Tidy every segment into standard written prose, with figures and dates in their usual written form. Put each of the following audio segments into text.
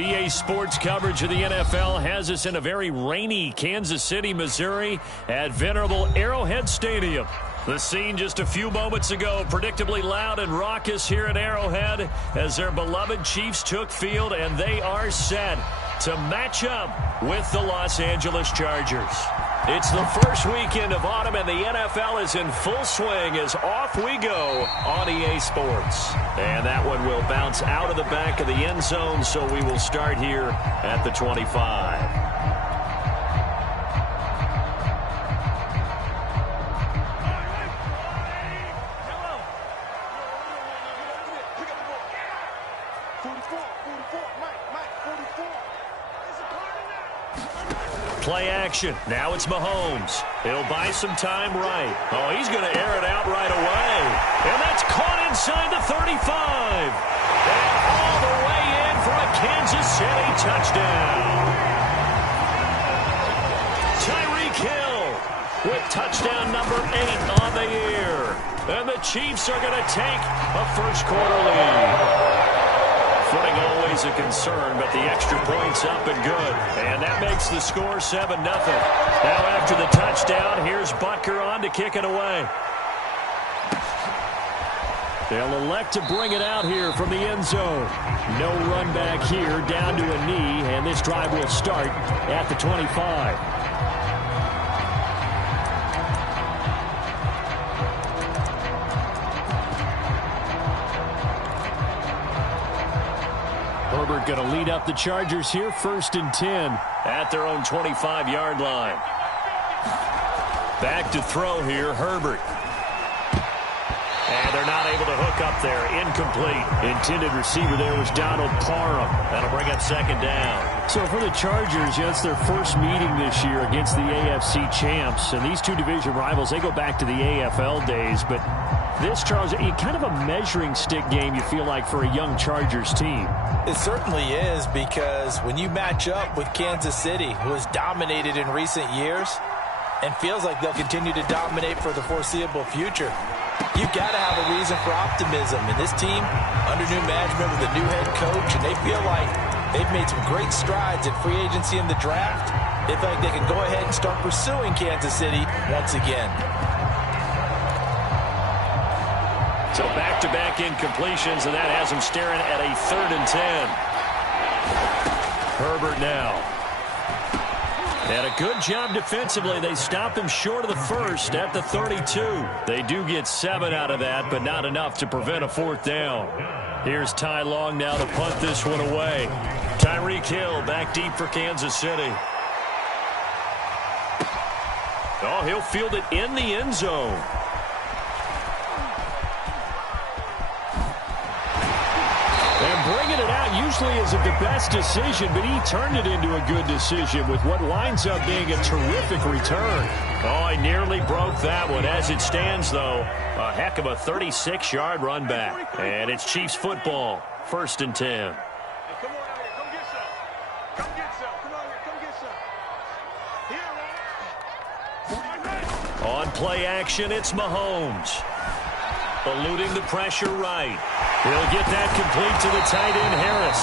EA Sports coverage of the NFL has us in a very rainy Kansas City, Missouri at venerable Arrowhead Stadium. The scene just a few moments ago, predictably loud and raucous here at Arrowhead as their beloved Chiefs took field, and they are set to match up with the Los Angeles Chargers. It's the first weekend of autumn, and the NFL is in full swing as off we go on EA Sports. And that one will bounce out of the back of the end zone, so we will start here at the 25. Play action. Now it's Mahomes. He'll buy some time right. Oh, he's going to air it out right away. And that's caught inside the 35. And all the way in for a Kansas City touchdown. Tyreek Hill with touchdown number 8 on the year. And the Chiefs are going to take a first quarter lead. Footing always a concern, but the extra point's up and good. And that makes the score 7-0. Now after the touchdown, here's Butker on to kick it away. They'll elect to bring it out here from the end zone. No run back here, down to a knee, and this drive will start at the 25. Herbert going to lead up the Chargers here, 1st and 10 at their own 25-yard line. Back to throw here, Herbert. And they're not able to hook up there. Incomplete. Intended receiver there was Donald Parham. That'll bring up 2nd down. So for the Chargers, yeah, it's their first meeting this year against the AFC champs. And these two division rivals, they go back to the AFL days. But this, Charles, kind of a measuring stick game, you feel like, for a young Chargers team. It certainly is, because when you match up with Kansas City, who has dominated in recent years and feels like they'll continue to dominate for the foreseeable future, you've got to have a reason for optimism. And this team, under new management with a new head coach, and they feel like they've made some great strides in free agency in the draft. They feel like they can go ahead and start pursuing Kansas City once again. So back-to-back incompletions, and that has him staring at a 3rd and 10. Herbert now. And a good job defensively. They stop him short of the first at the 32. They do get 7 out of that, but not enough to prevent a 4th down. Here's Ty Long now to punt this one away. Tyreek Hill back deep for Kansas City. Oh, he'll field it in the end zone. And bringing it out usually isn't the best decision, but he turned it into a good decision with what winds up being a terrific return. Oh, I nearly broke that one. As it stands, though, a heck of a 36-yard run back. And it's Chiefs football, 1st and 10. On play action, it's Mahomes. Eluding the pressure right. He'll get that complete to the tight end, Harris.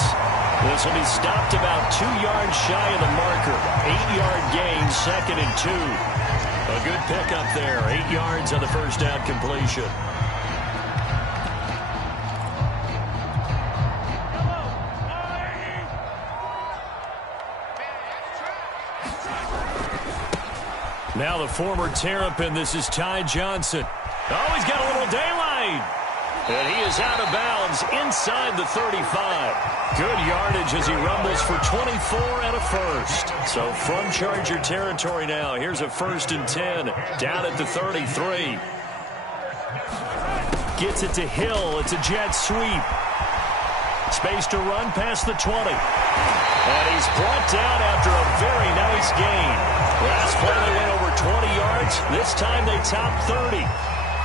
This will be stopped about 2 yards shy of the marker. 8-yard gain, 2nd and 2. A good pickup there. 8 yards on the first down completion. Now the former Terrapin, this is Ty Johnson. Oh, he's got a little daylight. And he is out of bounds inside the 35. Good yardage as he rumbles for 24 and a first. So from Charger territory now, here's a 1st and 10 down at the 33. Gets it to Hill. It's a jet sweep. Space to run past the 20. And he's brought down after a very nice gain. Last play they went over 20 yards. This time they topped 30.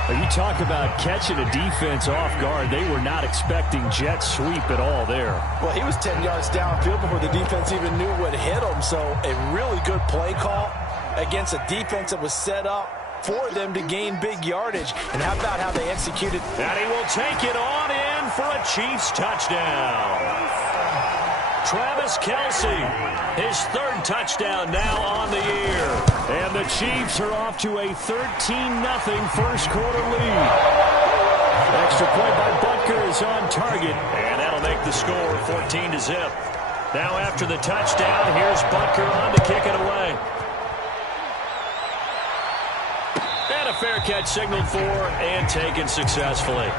You talk about catching a defense off guard. They were not expecting jet sweep at all there. Well, he was 10 yards downfield before the defense even knew what hit him. So a really good play call against a defense that was set up for them to gain big yardage. And how about how they executed? And he will take it on in for a Chiefs touchdown. Travis Kelce, his third touchdown now on the year. And the Chiefs are off to a 13-0 first quarter lead. Extra point by Butker is on target, and that'll make the score 14-0. Now after the touchdown, here's Butker on to kick it away. And a fair catch signaled for and taken successfully.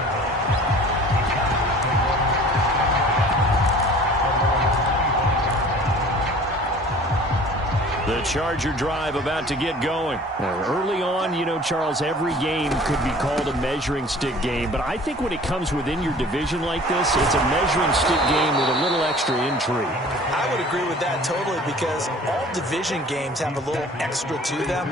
The Charger drive about to get going. Early on, you know, Charles, every game could be called a measuring stick game. But I think when it comes within your division like this, it's a measuring stick game with a little extra intrigue. I would agree with that totally because all division games have a little extra to them.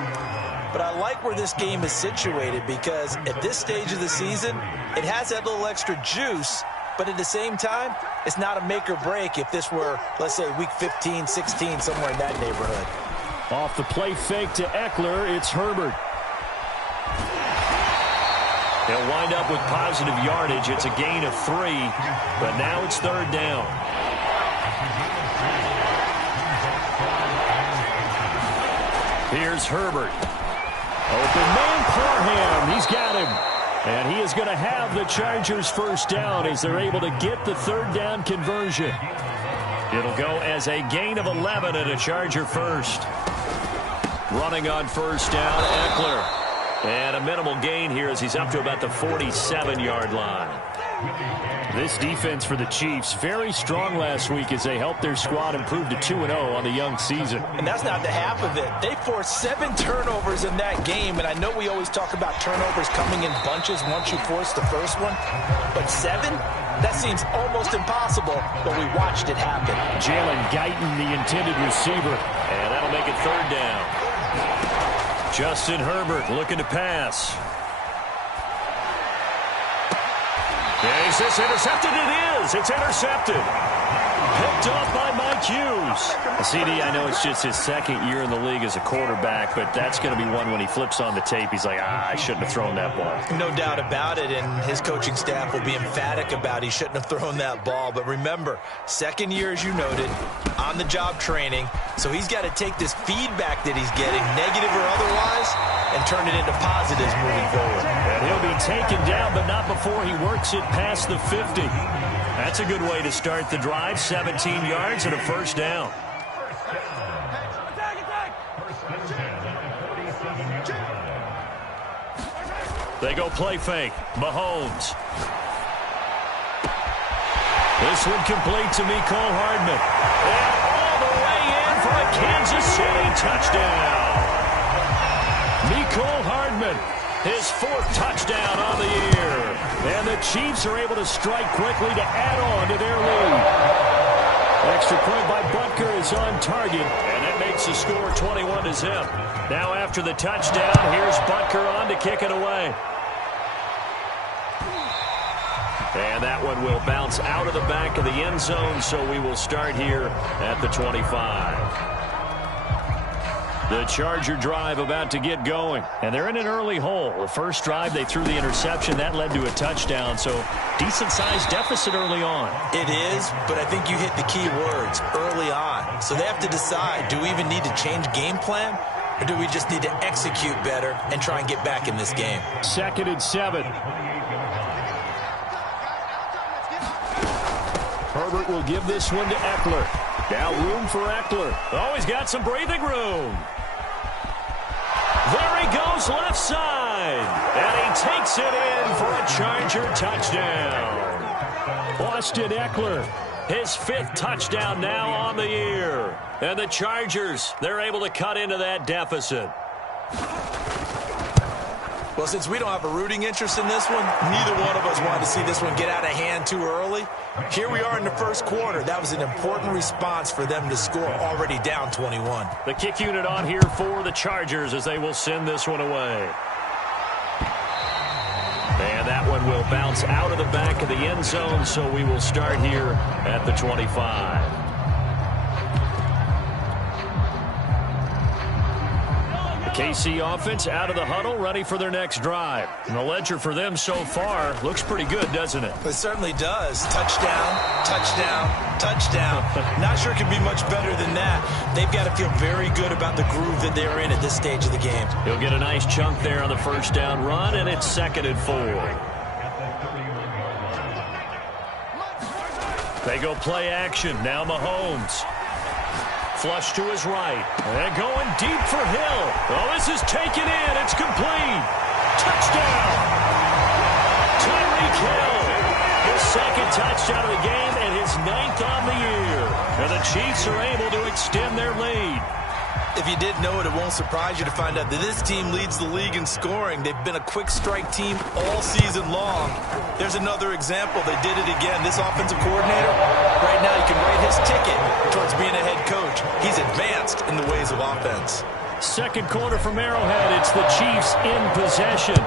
But I like where this game is situated because at this stage of the season, it has that little extra juice. But at the same time, it's not a make or break if this were, let's say, week 15, 16, somewhere in that neighborhood. Off the play fake to Eckler, it's Herbert. He'll wind up with positive yardage. It's a gain of 3, but now it's third down. Here's Herbert. Open man, Parham. He's got him. And he is going to have the Chargers first down as they're able to get the third down conversion. It'll go as a gain of 11 and a Charger first. Running on first down, Eckler. And a minimal gain here as he's up to about the 47-yard line. This defense for the Chiefs, very strong last week as they helped their squad improve to 2-0 on the young season. And that's not the half of it. They forced 7 turnovers in that game, and I know we always talk about turnovers coming in bunches once you force the first one, but 7? That seems almost impossible, but we watched it happen. Jalen Guyton, the intended receiver, and that'll make it third down. Justin Herbert looking to pass. Is this intercepted? It is. It's intercepted. Picked off by Mike Hughes. CD, I know it's just his second year in the league as a quarterback, but that's going to be one when he flips on the tape. He's like, I shouldn't have thrown that ball. No doubt about it, and his coaching staff will be emphatic about he shouldn't have thrown that ball. But remember, second year, as you noted, on-the-job training, so he's got to take this feedback that he's getting, negative or otherwise, and turn it into positives moving forward. And he'll be taken down, but not before he works it past the 50. That's a good way to start the drive. 17 yards and a first down. They go play fake. Mahomes. This one complete to Mecole Hardman. And all the way in for a Kansas City touchdown. Mecole Hardman, his 4th touchdown on the year. And the Chiefs are able to strike quickly to add on to their lead. Extra point by Butker is on target, and that makes the score 21-0. Now after the touchdown, here's Butker on to kick it away. And that one will bounce out of the back of the end zone, so we will start here at the 25. The Charger drive about to get going, and they're in an early hole. The first drive, they threw the interception. That led to a touchdown, so decent-sized deficit early on. It is, but I think you hit the key words, early on. So they have to decide, do we even need to change game plan, or do we just need to execute better and try and get back in this game? 2nd and 7. Herbert will give this one to Eckler. Now room for Eckler. Oh, he's got some breathing room. There he goes left side. And he takes it in for a Charger touchdown. Austin Eckler, his 5th touchdown now on the year. And the Chargers, they're able to cut into that deficit. Well, since we don't have a rooting interest in this one, neither one of us wanted to see this one get out of hand too early. Here we are in the first quarter. That was an important response for them to score already down 21. The kick unit on here for the Chargers as they will send this one away. And that one will bounce out of the back of the end zone, so we will start here at the 25. KC offense out of the huddle, ready for their next drive. And the ledger for them so far looks pretty good, doesn't it? It certainly does. Touchdown, touchdown, touchdown. Not sure it can be much better than that. They've got to feel very good about the groove that they're in at this stage of the game. He'll get a nice chunk there on the first down run, and it's 2nd and 4. They go play action. Now Mahomes. Flush to his right. And going deep for Hill. Oh, this is taken in. It's complete. Touchdown. Tyreek Hill. His 2nd touchdown of the game and his 9th on the year. And the Chiefs are able to extend their lead. If you didn't know it, it won't surprise you to find out that this team leads the league in scoring. They've been a quick strike team all season long. There's another example. They did it again. This offensive coordinator, right now you can write his ticket towards being a head coach. He's advanced in the ways of offense. 2nd quarter from Arrowhead. It's the Chiefs in possession.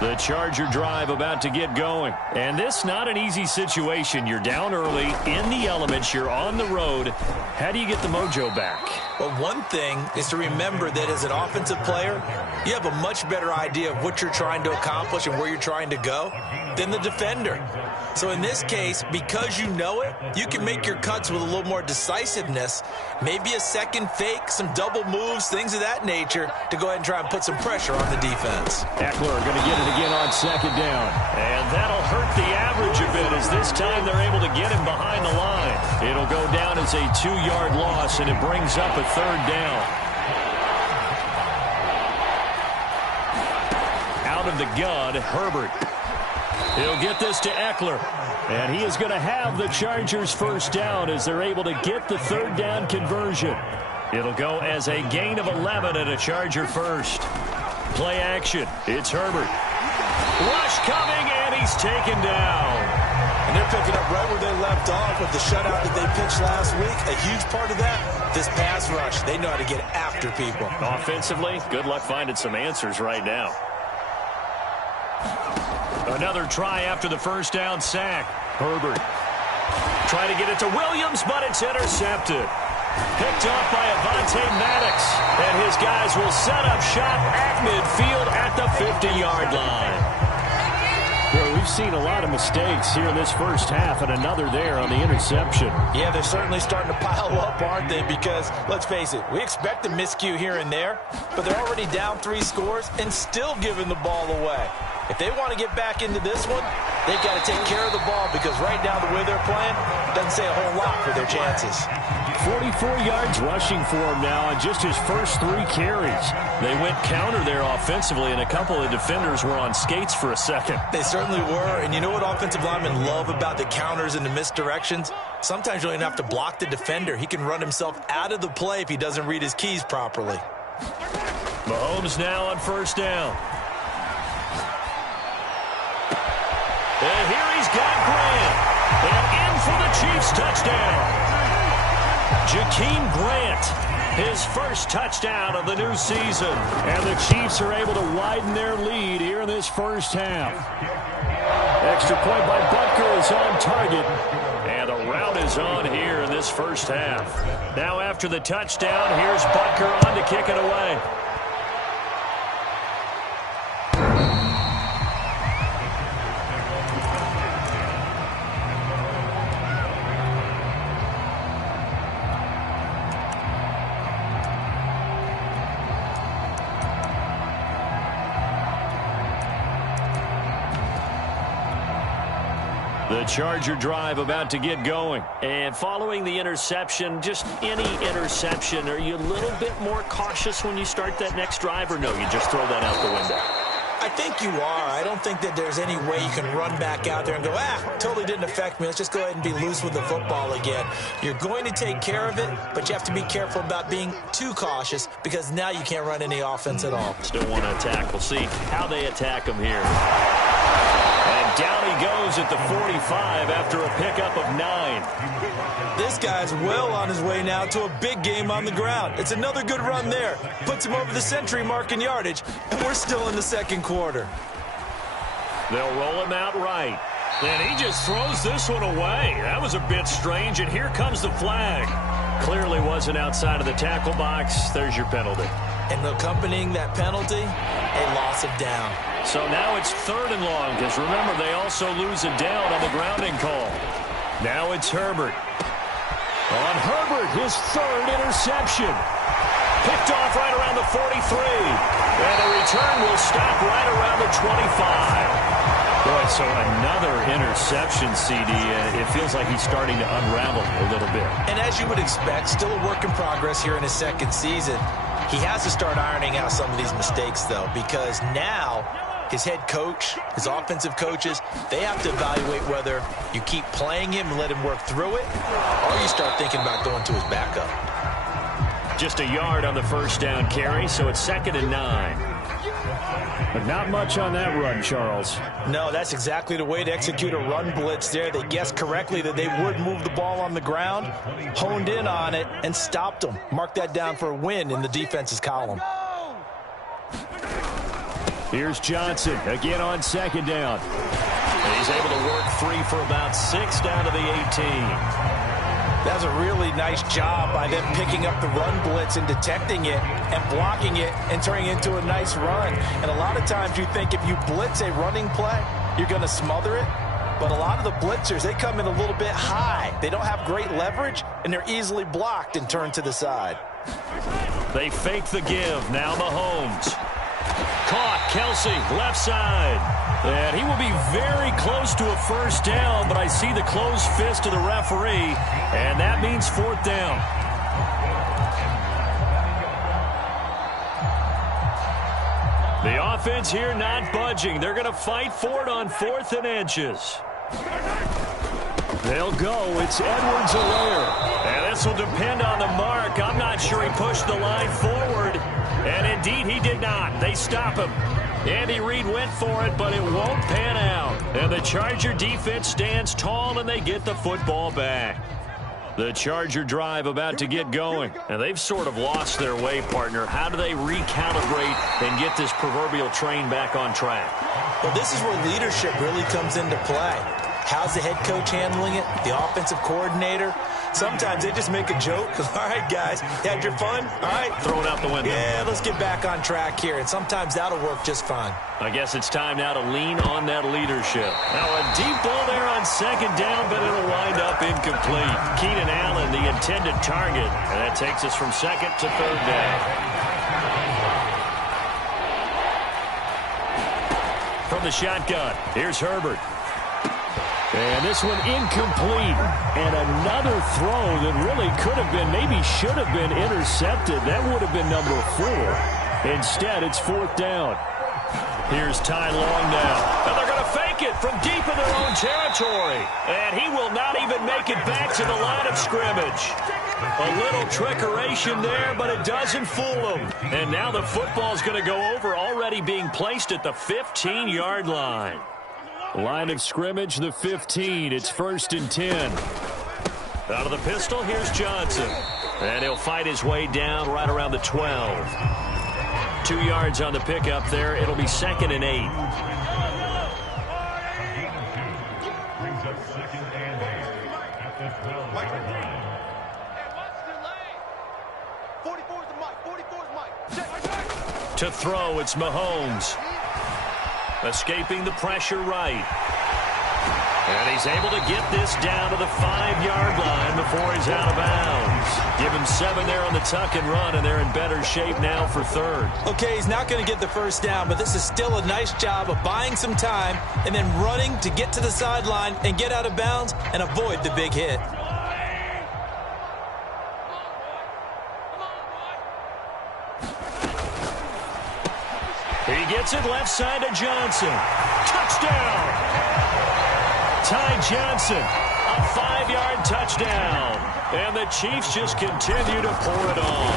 The Charger drive about to get going. And this not an easy situation. You're down early, in the elements, you're on the road. How do you get the mojo back? Well, one thing is to remember that as an offensive player, you have a much better idea of what you're trying to accomplish and where you're trying to go than the defender. So in this case, because you know it, you can make your cuts with a little more decisiveness, maybe a second fake, some double moves, things of that nature, to go ahead and try and put some pressure on the defense. Eckler going to get it again on 2nd down. And that'll hurt the average a bit as this time they're able to get him behind the line. It'll go down as a 2-yard loss, and it brings up a 3rd down. Out of the gun, Herbert. He'll get this to Eckler. And he is going to have the Chargers' 1st down as they're able to get the 3rd down conversion. It'll go as a gain of 11 and a Charger 1st. Play action. It's Herbert. Rush coming, and he's taken down. And they're picking up right where they left off with the shutout that they pitched last week. A huge part of that, this pass rush. They know how to get after people. Offensively, good luck finding some answers right now. Another try after the 1st down sack. Herbert trying to get it to Williams, but it's intercepted. Picked up by Avonte Maddox. And his guys will set up shop at midfield at the 50-yard line. Well, we've seen a lot of mistakes here in this first half, and another there on the interception. Yeah, they're certainly starting to pile up, aren't they? Because, let's face it, we expect a miscue here and there, but they're already down 3 scores and still giving the ball away. If they want to get back into this one, they've got to take care of the ball because right now the way they're playing doesn't say a whole lot for their chances. 44 yards rushing for him now on just his first 3 carries. They went counter there offensively, and a couple of defenders were on skates for a second. They certainly were, and you know what offensive linemen love about the counters and the misdirections? Sometimes you don't even have to block the defender. He can run himself out of the play if he doesn't read his keys properly. Mahomes now on 1st down. And here he's got Grant. And in for the Chiefs touchdown. Jakeem Grant, his 1st touchdown of the new season. And the Chiefs are able to widen their lead here in this first half. Extra point by Butker is on target. And the route is on here in this first half. Now after the touchdown, here's Butker on to kick it away. The Charger drive about to get going. And following the interception, just any interception, are you a little bit more cautious when you start that next drive, or no, you just throw that out the window? I think you are. I don't think that there's any way you can run back out there and go, totally didn't affect me. Let's just go ahead and be loose with the football again. You're going to take care of it, but you have to be careful about being too cautious because now you can't run any offense at all. Still want to attack. We'll see how they attack them here. And Down he goes at the 45 after a pickup of 9. This guy's well on his way now to a big game on the ground. It's another good run there. Puts him over the century mark in yardage, and we're still in the second quarter. They'll roll him out right. And he just throws this one away. That was a bit strange, and here comes the flag. Clearly wasn't outside of the tackle box. There's your penalty. And accompanying that penalty, a loss of down. So now it's 3rd and long, because remember, they also lose a down on the grounding call. Now it's Herbert. On Herbert, his 3rd interception. Picked off right around the 43. And the return will stop right around the 25. Boy, so another interception, CD. It feels like he's starting to unravel a little bit. And as you would expect, still a work in progress here in his second season. He has to start ironing out some of these mistakes, though, because now his head coach, his offensive coaches, they have to evaluate whether you keep playing him and let him work through it, or you start thinking about going to his backup. Just a yard on the first down carry, so it's 2nd and 9. But not much on that run, Charles. No, that's exactly the way to execute a run blitz there. They guessed correctly that they would move the ball on the ground, honed in on it, and stopped them. Mark that down for a win in the defense's column. Here's Johnson again on 2nd down. And he's able to work free for about 6 down to the 18. That's a really nice job by them picking up the run blitz and detecting it and blocking it and turning it into a nice run. And a lot of times you think if you blitz a running play, you're going to smother it. But a lot of the blitzers, they come in a little bit high. They don't have great leverage, and they're easily blocked and turned to the side. They fake the give. Now Mahomes. Caught. Kelsey, left side. And he will be very close to a first down, but I see the closed fist of the referee, and that means 4th down. The offense here not budging. They're going to fight for it on 4th and inches. They'll go. It's Edwards-Helaire. And this will depend on the mark. I'm not sure he pushed the line forward. And indeed, he did not. They stop him. Andy Reid went for it, but it won't pan out. And the Charger defense stands tall, and they get the football back. The Charger drive about to get going. And they've sort of lost their way, partner. How do they recalibrate and get this proverbial train back on track? Well, this is where leadership really comes into play. How's the head coach handling it? The offensive coordinator? Sometimes they just make a joke. All right, guys, you had your fun? All right. Throw it out the window. Yeah, let's get back on track here. And sometimes that'll work just fine. I guess it's time now to lean on that leadership. Now a deep ball there on 2nd down, but it'll wind up incomplete. Keenan Allen, the intended target. And that takes us from 2nd to 3rd down. From the shotgun, here's Herbert. And this one incomplete. And another throw that really could have been, maybe should have been intercepted. That would have been number 4. Instead, it's 4th down. Here's Ty Long now. And they're going to fake it from deep in their own territory. And he will not even make it back to the line of scrimmage. A little trickeration there, but it doesn't fool him. And now the football's going to go over, already being placed at the 15-yard line. Line of scrimmage, the 15. It's 1st and 10. Out of the pistol, here's Johnson. And he'll fight his way down right around the 12. 2 yards on the pickup there. It'll be 2nd and 8. To throw, it's Mahomes. Escaping the pressure right. And he's able to get this down to the 5-yard line before he's out of bounds. Give him 7 there on the tuck and run, and they're in better shape now for 3rd. Okay, he's not going to get the first down, but this is still a nice job of buying some time and then running to get to the sideline and get out of bounds and avoid the big hit. He gets it left side to Johnson. Touchdown! Ty Johnson, a 5-yard touchdown. And the Chiefs just continue to pour it on.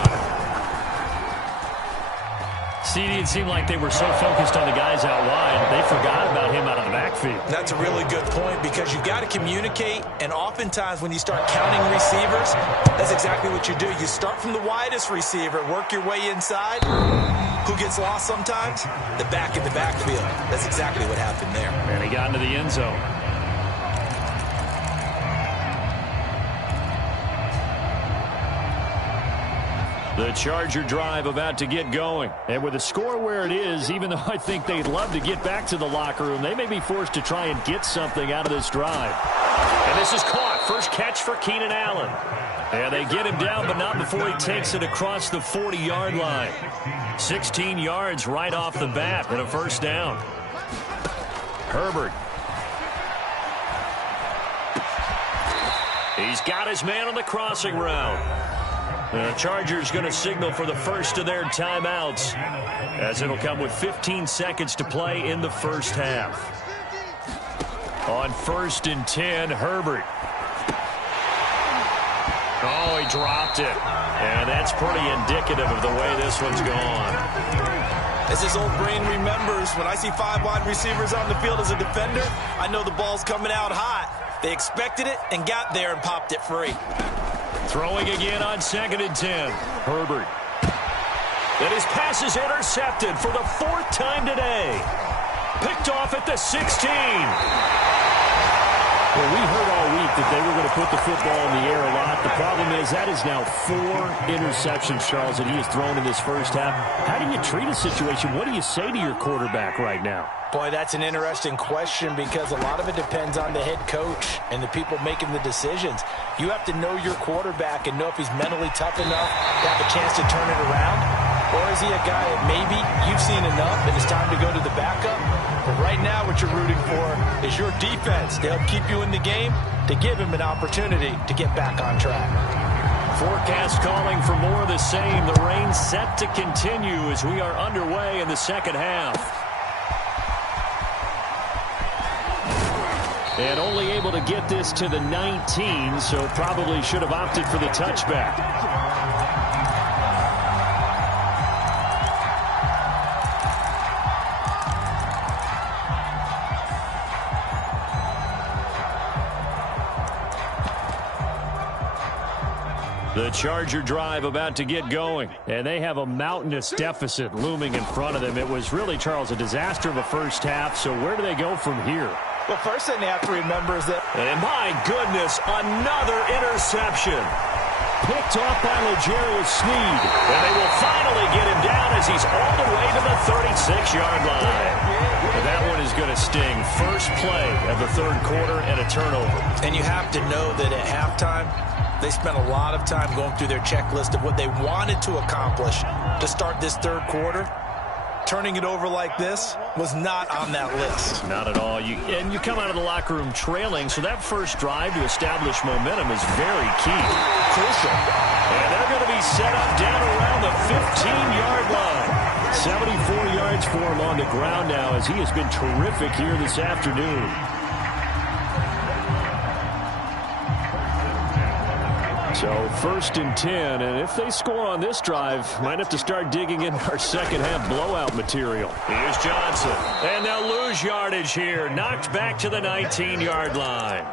CD, it seemed like they were so focused on the guys out wide, they forgot about him out of the backfield. That's a really good point because you've got to communicate, and oftentimes when you start counting receivers, that's exactly what you do. You start from the widest receiver, work your way inside. Who gets lost sometimes? The back in the backfield. That's exactly what happened there. And he got into the end zone. The Charger drive about to get going. And with the score where it is, even though I think they'd love to get back to the locker room, they may be forced to try and get something out of this drive. And this is caught. First catch for Keenan Allen. And they get him down, but not before he takes it across the 40-yard line. 16 yards right off the bat and a first down. Herbert. He's got his man on the crossing route. The Chargers going to signal for the first of their timeouts, as it'll come with 15 seconds to play in the first half. On 1st and 10, Herbert. Oh, he dropped it. And that's pretty indicative of the way this one's gone. As his old brain remembers, when I see 5 wide receivers on the field as a defender, I know the ball's coming out hot. They expected it and got there and popped it free. Throwing again on 2nd and 10. Herbert. And his pass is intercepted for the 4th time today. Picked off at the 16. Well, we heard all week that they were going to put the football in the air a lot. The problem is that is now 4 interceptions, Charles, that he has thrown in this first half. How do you treat a situation? What do you say to your quarterback right now? Boy, that's an interesting question because a lot of it depends on the head coach and the people making the decisions. You have to know your quarterback and know if he's mentally tough enough to have a chance to turn it around. Or is he a guy that maybe you've seen enough and it's time to go to the backup? But right now what you're rooting for is your defense to help keep you in the game, to give him an opportunity to get back on track. Forecast calling for more of the same. The rain set to continue as we are underway in the second half. And only able to get this to the 19, so probably should have opted for the touchback. The Charger drive about to get going, and they have a mountainous deficit looming in front of them. It was really, Charles, a disaster of a first half, so where do they go from here? Well, first thing they have to remember is that... And my goodness, another interception. Picked off by L'Jarius Sneed. And they will finally get him down as he's all the way to the 36-yard line. And that one is going to sting. First play of the third quarter and a turnover. And you have to know that at halftime, they spent a lot of time going through their checklist of what they wanted to accomplish to start this third quarter. Turning it over like this was not on that list. Not at all. You come out of the locker room trailing, so that first drive to establish momentum is very key. Crucial. And they're going to be set up down around the 15-yard line. 74 yards for him on the ground now as he has been terrific here this afternoon. So 1st and 10, and if they score on this drive, might have to start digging in our second half blowout material. Here's Johnson, and they'll lose yardage here. Knocked back to the 19-yard line.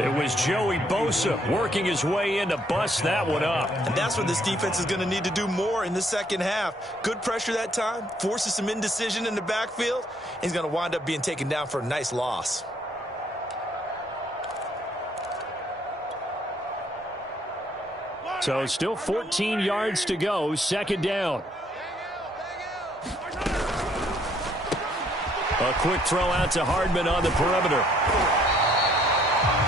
It was Joey Bosa working his way in to bust that one up. And that's what this defense is going to need to do more in the second half. Good pressure that time, forces some indecision in the backfield. He's going to wind up being taken down for a nice loss. So still 14 yards to go, second down. A quick throw out to Hardman on the perimeter.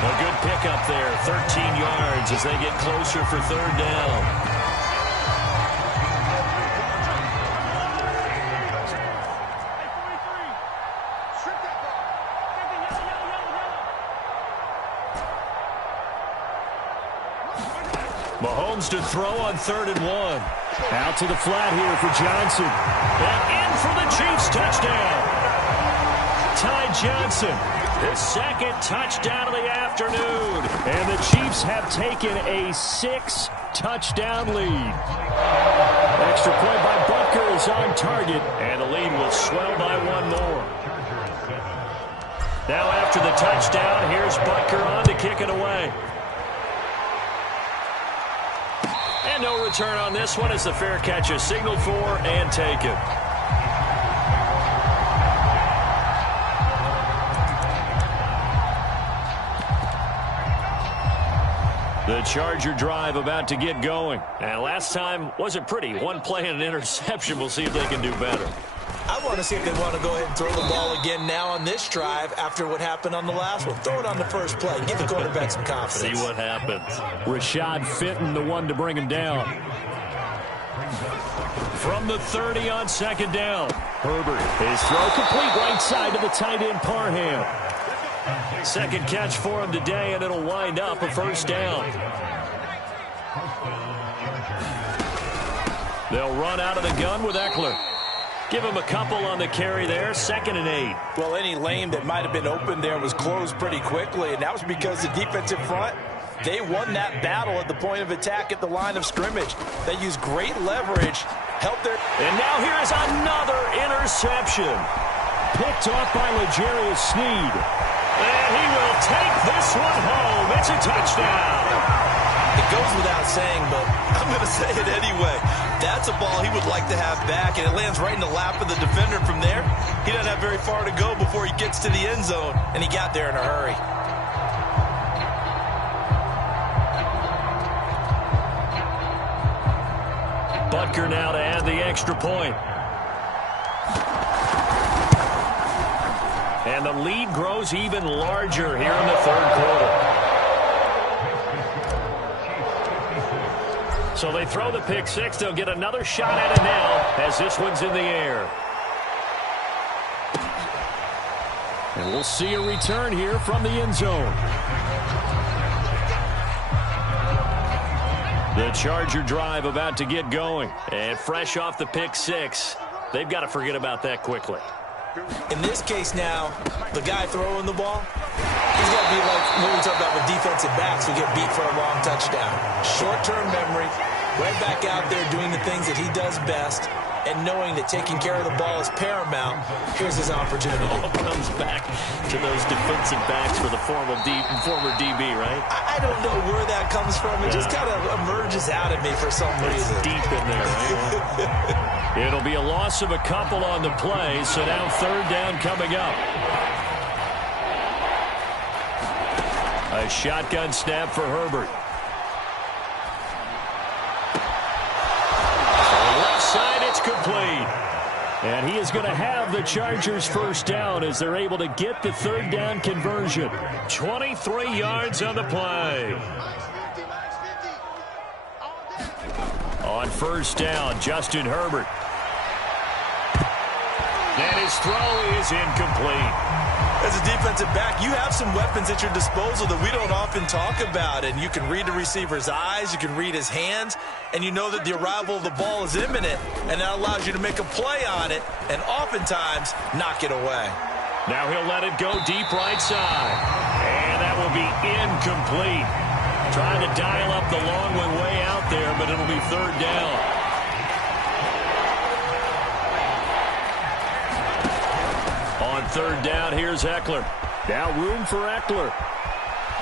A good pickup there, 13 yards as they get closer for third down. Mahomes to throw on 3rd and 1. Out to the flat here for Johnson. And in for the Chiefs touchdown. Ty Johnson, his second touchdown of the afternoon. And the Chiefs have taken a 6-touchdown lead. Extra point by Butker as It's on target, and the lead will swell by one more. Now after the touchdown, here's Butker on to kick it away. And no return on this one as the fair catch is signaled for and taken. The Charger drive about to get going. And last time wasn't pretty. One play and an interception. We'll see if they can do better. I want to see if they want to go ahead and throw the ball again now on this drive after what happened on the last one. Throw it on the first play. Give the quarterback some confidence. See what happens. Rashad Fenton, the one to bring him down. From the 30 on second down. Herbert. His throw complete right side to the tight end Parham. Second catch for him today, and it'll wind up a first down. They'll run out of the gun with Eckler. Give him a couple on the carry there, 2nd and 8. Well, any lane that might have been open there was closed pretty quickly, and that was because the defensive front, they won that battle at the point of attack at the line of scrimmage. They used great leverage, helped their... And now here is another interception. Picked off by L'Jarius Sneed. And he will take this one home. It's a touchdown. It goes without saying, but I'm going to say it anyway. That's a ball he would like to have back, and it lands right in the lap of the defender from there. He doesn't have very far to go before he gets to the end zone, and he got there in a hurry. Butker now to add the extra point. And the lead grows even larger here in the third quarter. So they throw the pick six. They'll get another shot at it now as this one's in the air. And we'll see a return here from the end zone. The Charger drive about to get going. And fresh off the pick six, they've got to forget about that quickly. In this case now, the guy throwing the ball, he's got to be like what we talk about with defensive backs who get beat for a long touchdown. Short-term memory, right back out there doing the things that he does best, and knowing that taking care of the ball is paramount. Here's his opportunity. All comes back to those defensive backs for the former DB, right? I don't know where that comes from. It just kind of emerges out of me for some reason. It's deep in there, right? It'll be a loss of a couple on the play, so now third down coming up. A shotgun snap for Herbert. Left side, it's complete. And he is going to have the Chargers first down as they're able to get the third down conversion. 23 yards on the play. On first down, Justin Herbert. And his throw is incomplete. As a defensive back, you have some weapons at your disposal that we don't often talk about. And you can read the receiver's eyes, you can read his hands, and you know that the arrival of the ball is imminent. And that allows you to make a play on it and oftentimes knock it away. Now he'll let it go deep right side. And that will be incomplete. Trying to dial up the long one way out there, but it'll be third down. On third down, here's Eckler. Now room for Eckler.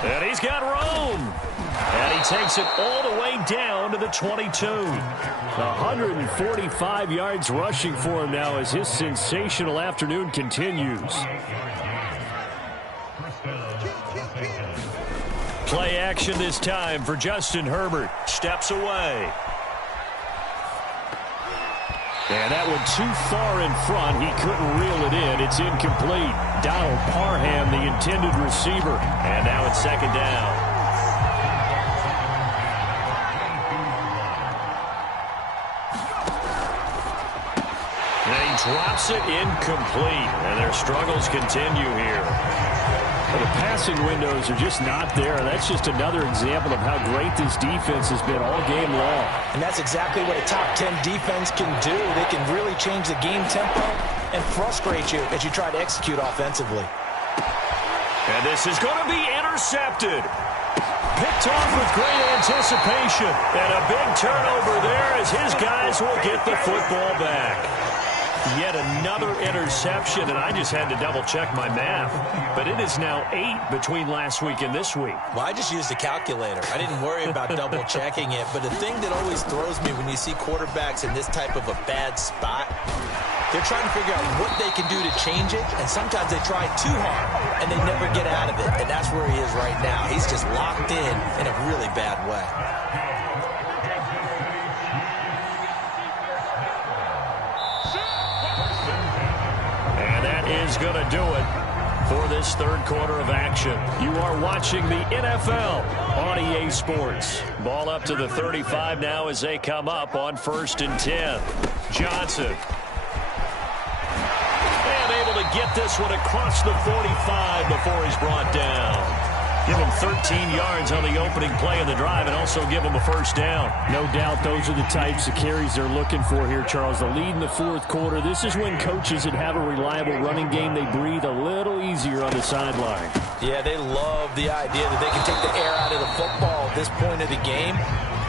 And he's got room. And he takes it all the way down to the 22. 145 yards rushing for him now as his sensational afternoon continues. Play action this time for Justin Herbert. Steps away. And that one too far in front. He couldn't reel it in. It's incomplete. Donald Parham, the intended receiver. And now it's second down. And he drops it incomplete. And their struggles continue here. The passing windows are just not there. That's just another example of how great this defense has been all game long. And that's exactly what a top 10 defense can do. They can really change the game tempo and frustrate you as you try to execute offensively. And this is going to be intercepted. picked off with great anticipation. And a big turnover there as his guys will get the football back. Yet another interception, and I just had to double-check my math. But it is now 8 between last week and this week. Well, I just used a calculator. I didn't worry about double-checking it. But the thing that always throws me when you see quarterbacks in this type of a bad spot, they're trying to figure out what they can do to change it, and sometimes they try too hard, and they never get out of it. And that's where he is right now. He's just locked in a really bad way. Is going to do it for this third quarter of action. You are watching the NFL on EA Sports. Ball up to the 35 now as they come up on 1st and 10. Johnson. And able to get this one across the 45 before he's brought down. Give him 13 yards on the opening play of the drive and also give him a first down. No doubt those are the types of carries they're looking for here, Charles. The lead in the fourth quarter. This is when coaches that have a reliable running game, they breathe a little easier on the sideline. Yeah, they love the idea that they can take the air out of the football at this point of the game.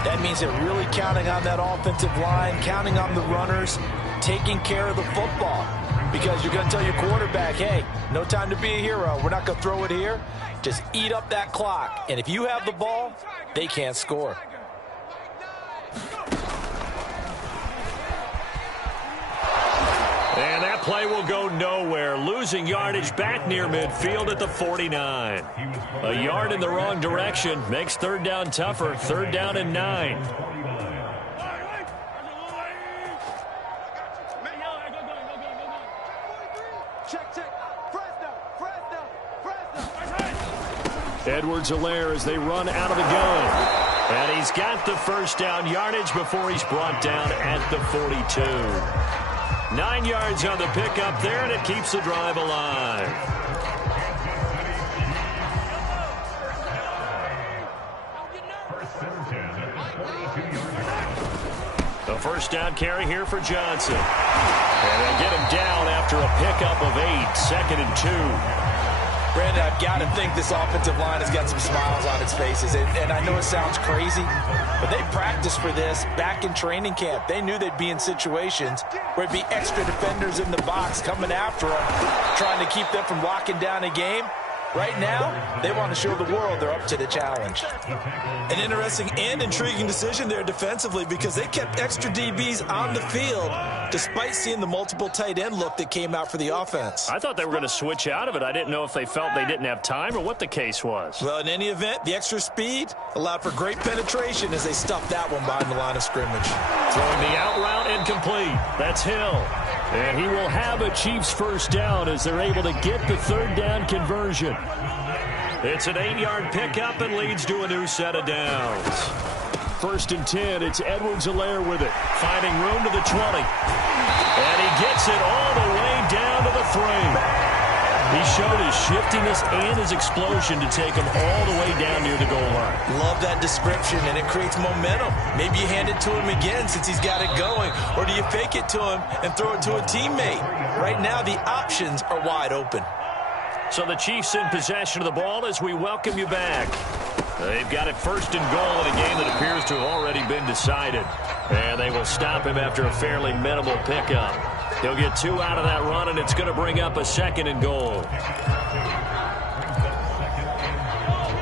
That means they're really counting on that offensive line, counting on the runners, taking care of the football. Because you're going to tell your quarterback, hey, no time to be a hero. We're not going to throw it here. Just eat up that clock. And if you have the ball, they can't score. And that play will go nowhere. Losing yardage back near midfield at the 49. A yard in the wrong direction makes third down tougher. 3rd down and 9. Edwards-Helaire as they run out of the gun. And he's got the first down yardage before he's brought down at the 42. 9 yards on the pickup there, and it keeps the drive alive. The first down carry here for Johnson. And they'll get him down after a pickup of 8. 2nd and 2. Brandon, I've got to think this offensive line has got some smiles on its faces. And I know it sounds crazy, but they practiced for this back in training camp. They knew they'd be in situations where it'd be extra defenders in the box coming after them, trying to keep them from locking down a game. Right now, they want to show the world they're up to the challenge. An interesting and intriguing decision there defensively because they kept extra DBs on the field despite seeing the multiple tight end look that came out for the offense. I thought they were going to switch out of it. I didn't know if they felt they didn't have time or what the case was. Well, in any event, the extra speed allowed for great penetration as they stuffed that one behind the line of scrimmage. Throwing the out route incomplete. That's Hill. And he will have a Chiefs first down as they're able to get the 3rd down conversion. It's an 8-yard pickup and leads to a new set of downs. 1st and 10, it's Edwards-Helaire with it. Finding room to the 20. And he gets it all the way down to the 3. He showed his shiftiness and his explosion to take him all the way down near the goal line. Love that description, and it creates momentum. Maybe you hand it to him again since he's got it going, or do you fake it to him and throw it to a teammate? Right now, the options are wide open. So the Chiefs in possession of the ball as we welcome you back. They've got it 1st and goal in a game that appears to have already been decided. And they will stop him after a fairly minimal pickup. He'll get 2 out of that run, and it's going to bring up a 2nd and goal.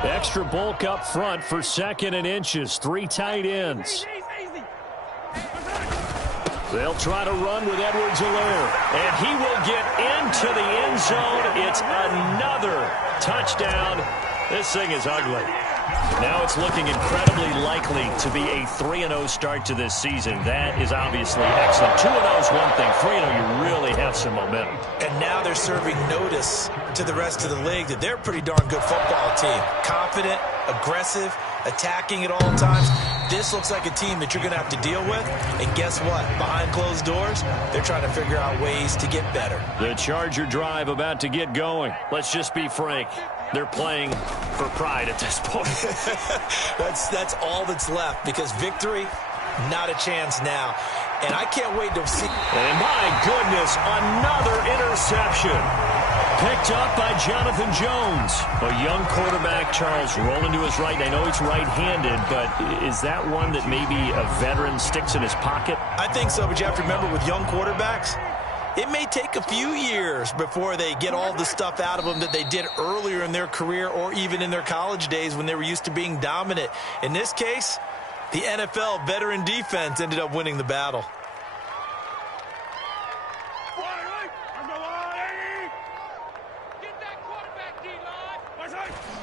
Extra bulk up front for 2nd and inches. 3 tight ends. They'll try to run with Edwards-Helaire. And he will get into the end zone. It's another touchdown. This thing is ugly. Now it's looking incredibly likely to be a 3-0 start to this season. That is obviously excellent. 2-0 is one thing. 3-0, you really have some momentum. And now they're serving notice to the rest of the league that they're a pretty darn good football team. Confident, aggressive, attacking at all times. This looks like a team that you're going to have to deal with. And guess what? Behind closed doors, they're trying to figure out ways to get better. The Charger drive about to get going. Let's just be frank. They're playing for pride at this point. That's all that's left because victory, not a chance now. And I can't wait to see. And my goodness, another interception. Picked up by Jonathan Jones. A young quarterback, Charles, rolling to his right. I know he's right-handed, but is that one that maybe a veteran sticks in his pocket? I think so, but you have to remember with young quarterbacks, it may take a few years before they get all the stuff out of them that they did earlier in their career or even in their college days when they were used to being dominant. In this case, the NFL veteran defense ended up winning the battle.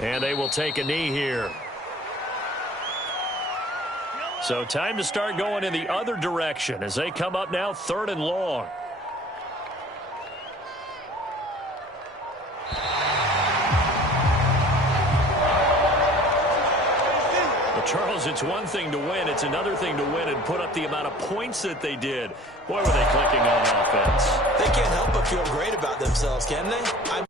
And they will take a knee here. So time to start going in the other direction as they come up now 3rd and long. Well, Charles, it's one thing to win. It's another thing to win and put up the amount of points that they did. Boy, were they clicking on offense. They can't help but feel great about themselves, can they?